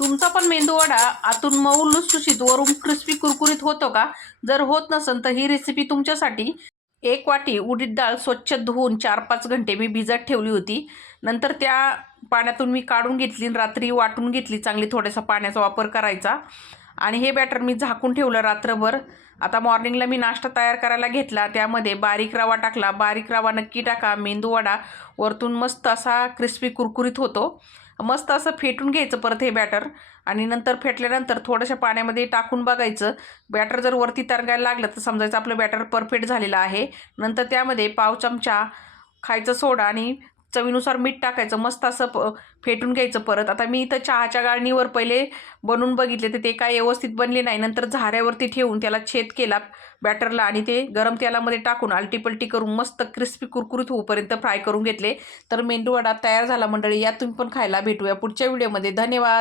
तुमचा पण मेंदूवडा आतून मऊ लुसलुशीत वरून क्रिस्पी कुरकुरीत होतो का? जर होत नसेल तर ही रेसिपी तुमच्यासाठी. 1 वाटी उडीद डाळ स्वच्छ धुवून 4-5 घंटे मी भिजत ठेवली होती. नंतर त्या पाण्यातून मी काढून घेतली आणि रात्री वाटून घेतली चांगली. थोडासा पाण्याचा वापर करायचा आणि हे बॅटर मी झाकून ठेवलं रात्रभर. आता मॉर्निंगला मी नाश्ता तयार करायला घेतला. त्यामध्ये बारीक रवा टाकला. बारीक रवा नक्की टाका. मेंदूवडा वरतून मस्त असा क्रिस्पी कुरकुरीत होतो. मस्त असं फेटून घ्यायचं परत हे बॅटर आणि नंतर फेटल्यानंतर थोड्याशा पाण्यामध्ये टाकून बघायचं. बॅटर जर वरती तरंगायला लागलं तर समजायचं आपलं बॅटर परफेक्ट झालेलं आहे. नंतर त्यामध्ये पाव चमचा खायचा सोडा आणि चवीनुसार मीठ टाकायचं. मस्त असं फेटून घ्यायचं परत. आता मी इथं चहाच्या गाळणीवर पहिले बनवून बघितले तर ते काय व्यवस्थित बनले नाही. नंतर झाऱ्यावरती ठेवून त्याला छेद केला बॅटरला आणि ते गरम तेलामध्ये टाकून आलटीपलटी करून मस्त क्रिस्पी कुरकुरीत होईपर्यंत फ्राय करून घेतले. तर मेंदूवडा तयार झाला मंडळी. या तुम्ही पण खायला. भेटूया पुढच्या व्हिडिओमध्ये. धन्यवाद.